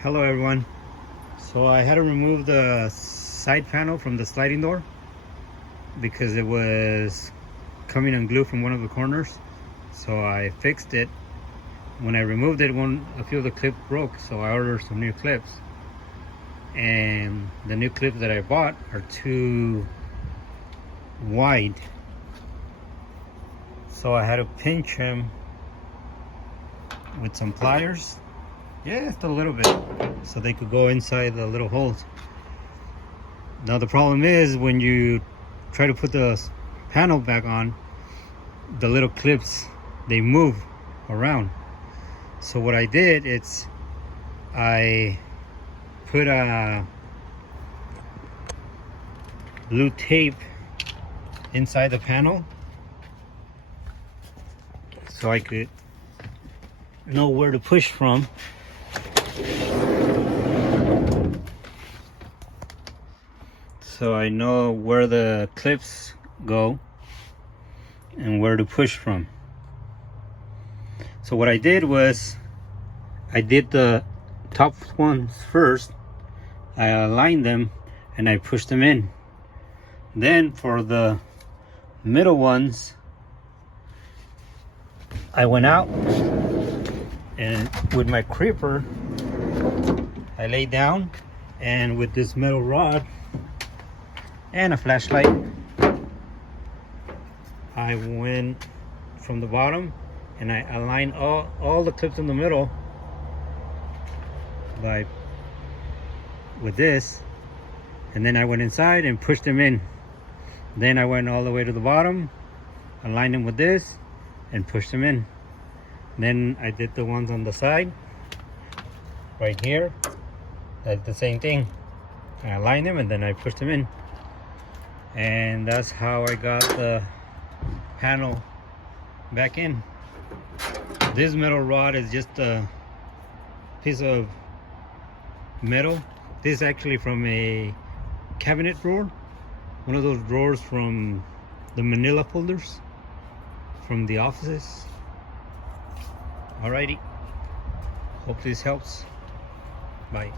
Hello everyone. So I had to remove the side panel from the sliding door because it was coming unglued from one of the corners. So I fixed it. When I removed it, a few of the clips broke, so I ordered some new clips. And the new clips that I bought are too wide. So I had to pinch them with some pliers. Yeah, just a little bit, so they could go inside the little holes. Now the problem is when you try to put the panel back on, the little clips, they move around. So what I did is I put a blue tape inside the panel so I could know where to push from. So I know where the clips go and where to push from. So what I did was I did the top ones first. I aligned them and I pushed them in. Then for the middle ones, I went out and with my creeper I laid down, and with this metal rod and a flashlight I went from the bottom and I aligned all the clips in the middle with this, and then I went inside and pushed them in. Then I went all the way to the bottom, aligned them with this and pushed them in. Then I did the ones on the side right here. I did the same thing. I aligned them and then I pushed them in. And that's how I got the panel back in. This metal rod is just a piece of metal. This is actually from a cabinet drawer, one of those drawers from the manila folders from the offices. Alrighty, hope this helps. Bye.